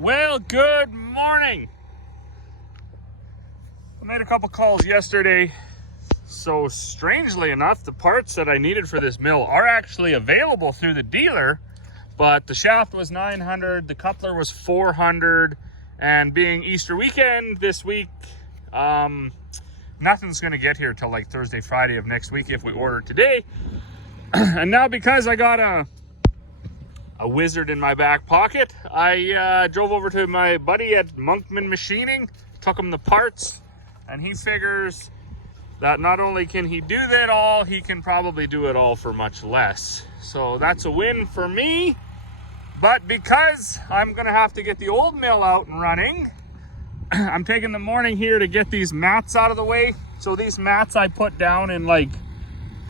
Well, good morning. I made a couple calls yesterday. So strangely enough, the parts that I needed for this mill are actually available through the dealer, but the shaft was 900, the coupler was 400, and being Easter weekend this week, nothing's gonna get here till like Thursday, Friday of next week if we order today. And now because I got a wizard in my back pocket, I drove over to my buddy at Monkman Machining, took him the parts, and he figures that not only can he do that all, he can probably do it all for much less. So that's a win for me. But because I'm gonna have to get the old mill out and running, I'm taking the morning here to get these mats out of the way. So these mats I put down in like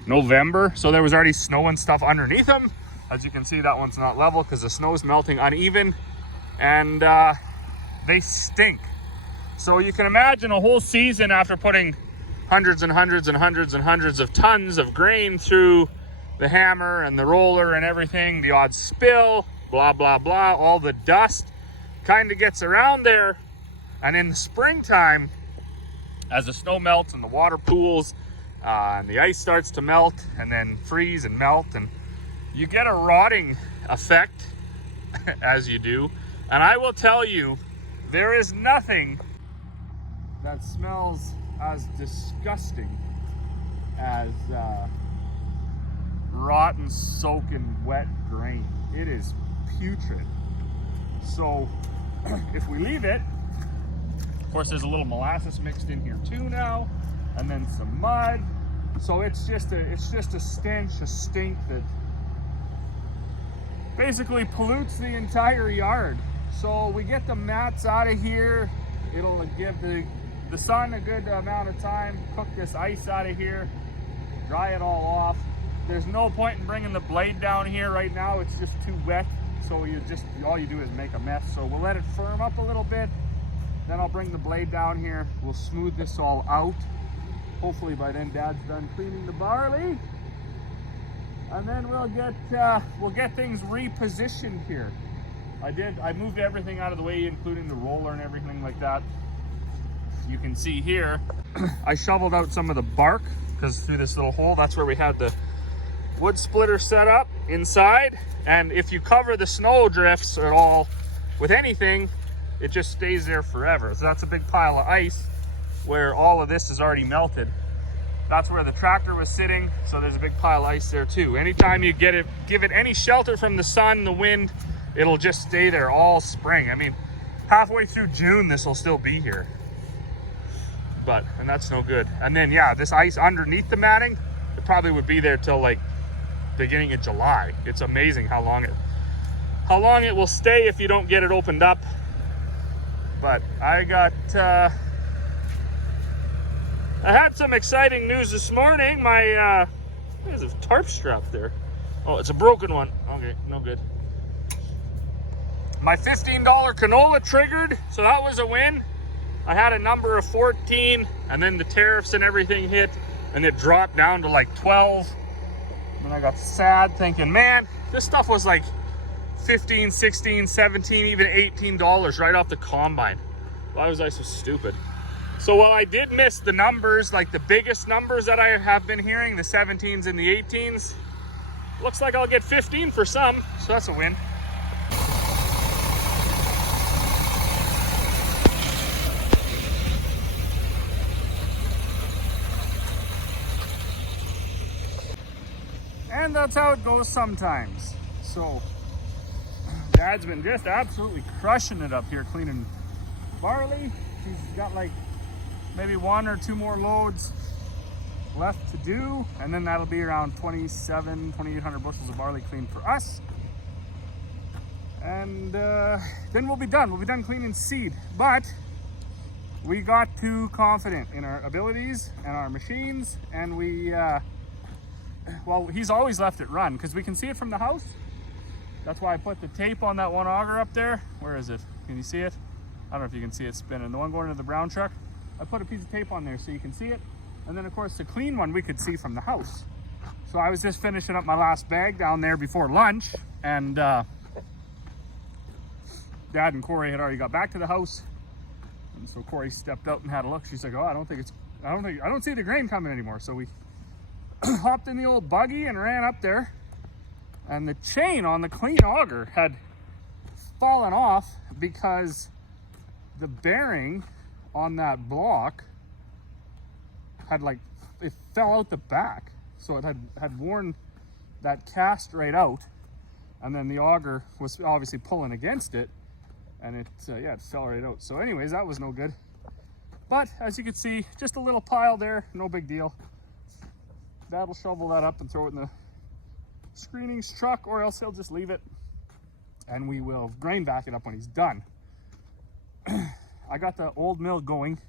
November, so there was already snow and stuff underneath them. As you can see, that one's not level because the snow's melting uneven, and they stink. So you can imagine a whole season after putting hundreds and hundreds and hundreds and hundreds of tons of grain through the hammer and the roller and everything, the odd spill, blah, blah, blah, all the dust kind of gets around there. And in the springtime, as the snow melts and the water pools and the ice starts to melt and then freeze and melt, and you get a rotting effect as you do. And I will tell you, there is nothing that smells as disgusting as rotten, soaking, wet grain. It is putrid. So if we leave it, of course there's a little molasses mixed in here too now, and then some mud. So it's just a stench, a stink that basically pollutes the entire yard. So we get the mats out of here. It'll give the sun a good amount of time, cook this ice out of here, dry it all off. There's no point in bringing the blade down here right now. It's just too wet. So all you do is make a mess. So we'll let it firm up a little bit. Then I'll bring the blade down here. We'll smooth this all out. Hopefully by then Dad's done cleaning the barley. And then we'll get things repositioned here. I moved everything out of the way, including the roller and everything like that. You can see here, I shoveled out some of the bark, because through this little hole, that's where we had the wood splitter set up inside. And if you cover the snow drifts at all with anything, it just stays there forever. So that's a big pile of ice where all of this is already melted. That's where the tractor was sitting, so there's a big pile of ice there too. Anytime you give it any shelter from the sun, the wind, it'll just stay there all spring. I mean, halfway through June, this will still be here. And that's no good. And then, yeah, this ice underneath the matting, it probably would be there till like beginning of July. It's amazing how long it will stay if you don't get it opened up. But I had some exciting news this morning. There's a tarp strap there. Oh, it's a broken one. Okay, no good. My $15 canola triggered, so that was a win. I had a number of 14, and then the tariffs and everything hit, and it dropped down to like 12. And I got sad thinking, man, this stuff was like $15, $16, $17, even $18 right off the combine. Why was I so stupid? So while I did miss the numbers, like the biggest numbers that I have been hearing, the 17s and the 18s, looks like I'll get 15 for some, so that's a win. And that's how it goes sometimes. So Dad's been just absolutely crushing it up here cleaning barley. He's got like maybe 1 or 2 more loads left to do, and then that'll be around 2,800 bushels of barley cleaned for us. And then we'll be done. We'll be done cleaning seed. But we got too confident in our abilities and our machines, and well, he's always left it run because we can see it from the house. That's why I put the tape on that one auger up there. Where is it? Can you see it? I don't know if you can see it spinning. The one going to the brown truck, I put a piece of tape on there so you can see it. And then of course the clean one we could see from the house. So I was just finishing up my last bag down there before lunch, and Dad and Corey had already got back to the house, and so Corey stepped out and had a look. She's like, oh, I don't see the grain coming anymore. So we hopped in the old buggy and ran up there, and the chain on the clean auger had fallen off because the bearing on that block had it fell out the back. So it had worn that cast right out, and then the auger was obviously pulling against it, and it fell right out. So anyways, that was no good. But as you can see, just a little pile there, no big deal. Dad will shovel that up and throw it in the screenings truck, or else he'll just leave it and we will grain back it up when he's done. I got the old mill going,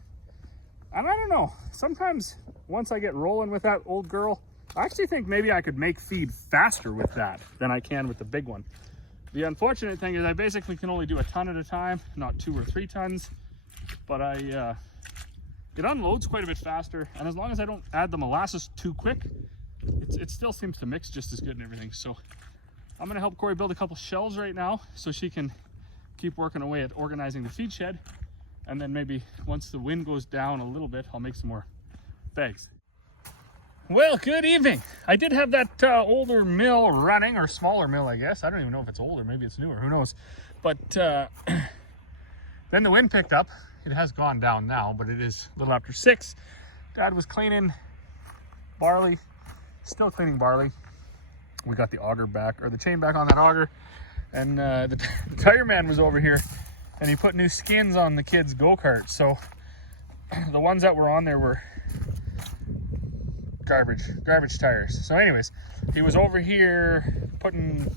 and I don't know, sometimes once I get rolling with that old girl, I actually think maybe I could make feed faster with that than I can with the big one. The unfortunate thing is I basically can only do a ton at a time, not 2 or 3 tons, but it unloads quite a bit faster, and as long as I don't add the molasses too quick, it still seems to mix just as good and everything. So I'm gonna help Corey build a couple shelves right now so she can keep working away at organizing the feed shed, and then maybe once the wind goes down a little bit, I'll make some more bags. Well, good evening. I did have that older mill running, or smaller mill, I guess. I don't even know if it's older, maybe it's newer, who knows. But then the wind picked up. It has gone down now, but it is a little after 6. Dad was cleaning barley, still cleaning barley. We got the auger back, or the chain back on that auger, and the tire man was over here, and he put new skins on the kids' go-kart. So the ones that were on there were garbage tires. So anyways, he was over here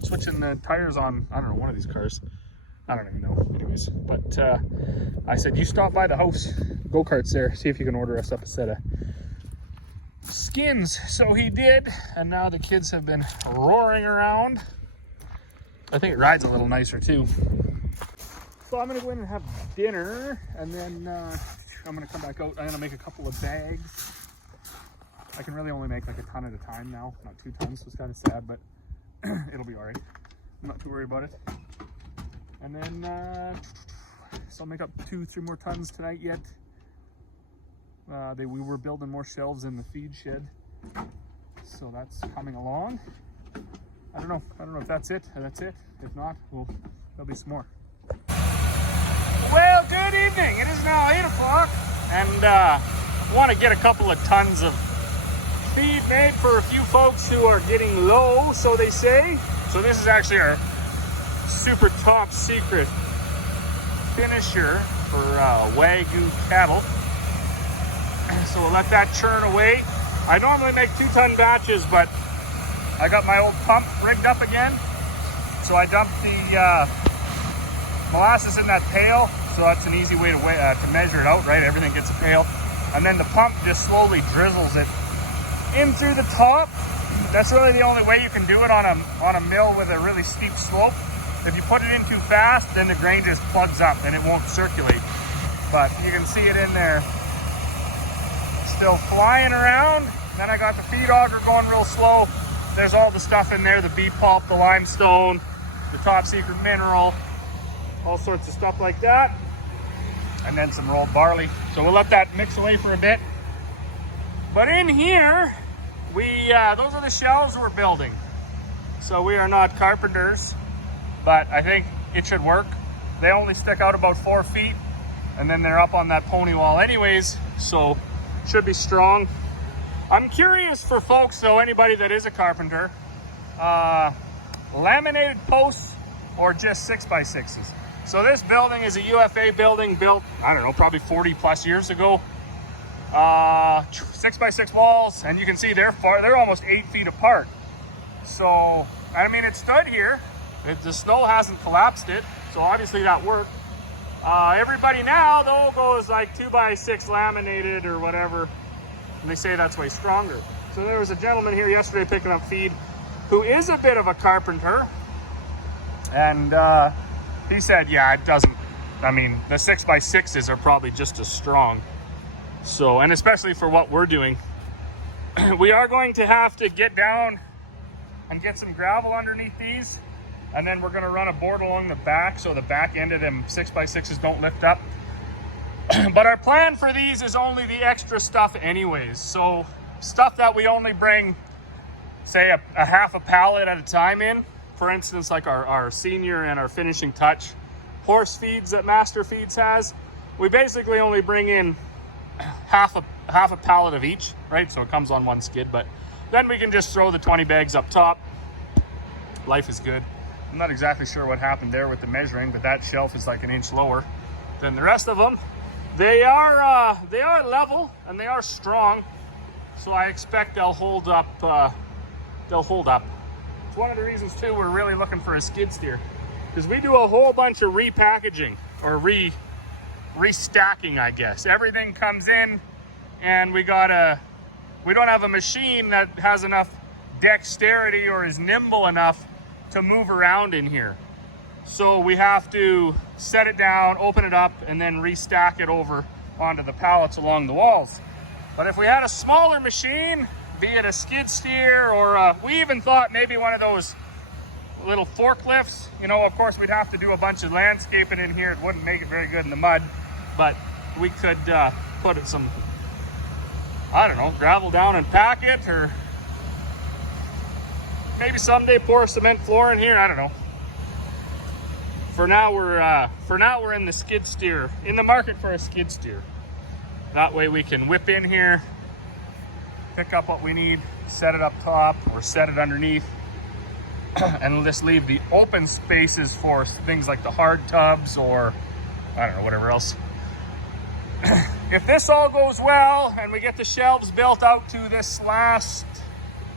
switching the tires on, I don't know, one of these cars. I don't even know. Anyways, but I said, you stop by the house, go-karts there, see if you can order us up a set of skins. So he did, and now the kids have been roaring around. I think it rides a little nicer too. So I'm gonna go in and have dinner, and then I'm gonna come back out. I'm gonna make a couple of bags. I can really only make like a ton at a time now, not 2 tons, so it's kind of sad, but it'll be all right. I'm not too worried about it. And then, so I'll make up 2-3 more tons tonight yet. We were building more shelves in the feed shed, so that's coming along. I don't know if that's it. If not, there'll be some more. Well, good evening. It is now 8 o'clock, and I want to get a couple of tons of feed made for a few folks who are getting low, so they say. So this is actually our super top secret finisher for Wagyu cattle. So we'll let that churn away. I normally make 2-ton batches, but I got my old pump rigged up again. So I dumped the molasses in that pail. So that's an easy way to measure it out, right? Everything gets a pail. And then the pump just slowly drizzles it in through the top. That's really the only way you can do it on a mill with a really steep slope. If you put it in too fast, then the grain just plugs up and it won't circulate. But you can see it in there, still flying around. Then I got the feed auger going real slow. There's all the stuff in there, the beet pulp, the limestone, the top secret mineral, all sorts of stuff like that. And then some rolled barley. So we'll let that mix away for a bit. But in here, those are the shelves we're building. So we are not carpenters, but I think it should work. They only stick out about 4 feet, and then they're up on that pony wall anyways, so should be strong. I'm curious for folks though, anybody that is a carpenter, laminated posts or just 6x6s. So this building is a UFA building built, I don't know, probably 40 plus years ago. 6x6 walls, and you can see they're almost 8 feet apart. So, I mean, it stood here. The snow hasn't collapsed it, so obviously that worked. Everybody now, though, goes like 2x6 laminated or whatever, and they say that's way stronger. So there was a gentleman here yesterday picking up feed who is a bit of a carpenter, and he said, yeah, it doesn't, I mean, the 6x6s are probably just as strong. So, and especially for what we're doing, we are going to have to get down and get some gravel underneath these And then we're gonna run a board along the back so the back end of them 6x6s don't lift up. But our plan for these is only the extra stuff anyways. So stuff that we only bring, say a half a pallet at a time in. For instance, like our senior and our finishing touch horse feeds that Master Feeds has. We basically only bring in half a pallet of each, right? So it comes on one skid, but then we can just throw the 20 bags up top. Life is good. I'm not exactly sure what happened there with the measuring, but that shelf is like an inch lower than the rest of them. They are level and they are strong, so I expect they'll hold up. It's one of the reasons too we're really looking for a skid steer, because we do a whole bunch of repackaging or restacking, I guess. Everything comes in, and we don't have a machine that has enough dexterity or is nimble enough to move around in here. So we have to set it down, open it up, and then restack it over onto the pallets along the walls. But if we had a smaller machine, be it a skid steer or we even thought maybe one of those little forklifts, you know, of course we'd have to do a bunch of landscaping in here. It wouldn't make it very good in the mud, but we could put some, I don't know, gravel down and pack it, or maybe someday pour a cement floor in here. I don't know. For now we're in the skid steer, in the market for a skid steer. That way we can whip in here, pick up what we need, set it up top or set it underneath, and just leave the open spaces for things like the hard tubs or I don't know, whatever else. If this all goes well and we get the shelves built out to this last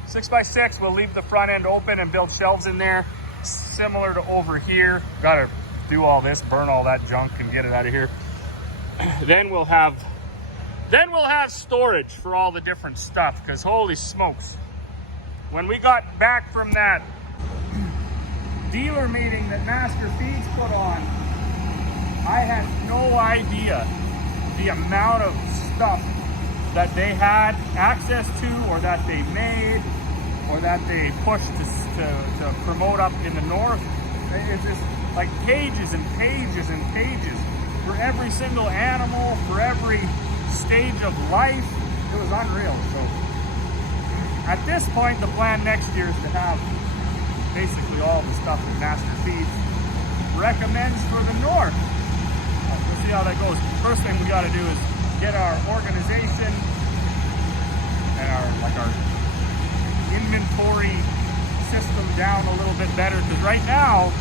6x6, we'll leave the front end open and build shelves in there, similar to over here. Gotta do all this, burn all that junk and get it out of here. Then we'll have storage for all the different stuff, because holy smokes, when we got back from that dealer meeting that Master Feeds put on, I had no idea the amount of stuff that they had access to, or that they made, or that they pushed to promote up in the north. It's just like pages and pages and pages for every single animal, for every stage of life. It was unreal. So at this point, the plan next year is to have basically all the stuff that Master Feeds recommends for the north. We'll see how that goes. First thing we got to do is get our organization and our inventory system down a little bit better, because right now,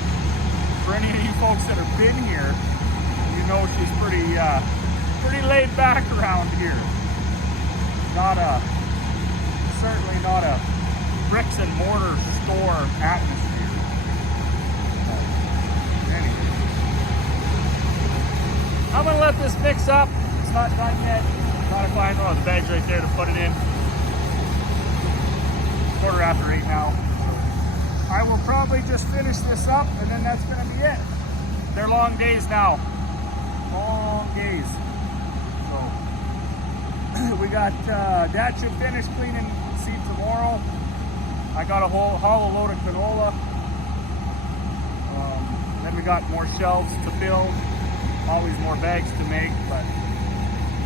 for any of you folks that have been here, you know she's pretty laid back around here. Certainly not a bricks and mortar store atmosphere. Anyway, I'm gonna let this mix up. It's not done yet. Gotta find the bag's right there to put it in. 8:15 now. I will probably just finish this up, and then that's gonna be it. They're long days now. Long days. So we got Dad should finish cleaning seed tomorrow. I got a whole hollow load of canola. Then we got more shelves to build. Always more bags to make, but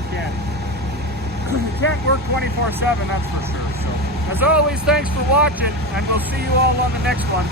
you can't work 24/7, that's for sure. So as always, thanks for watching, and we'll see you all on the next one.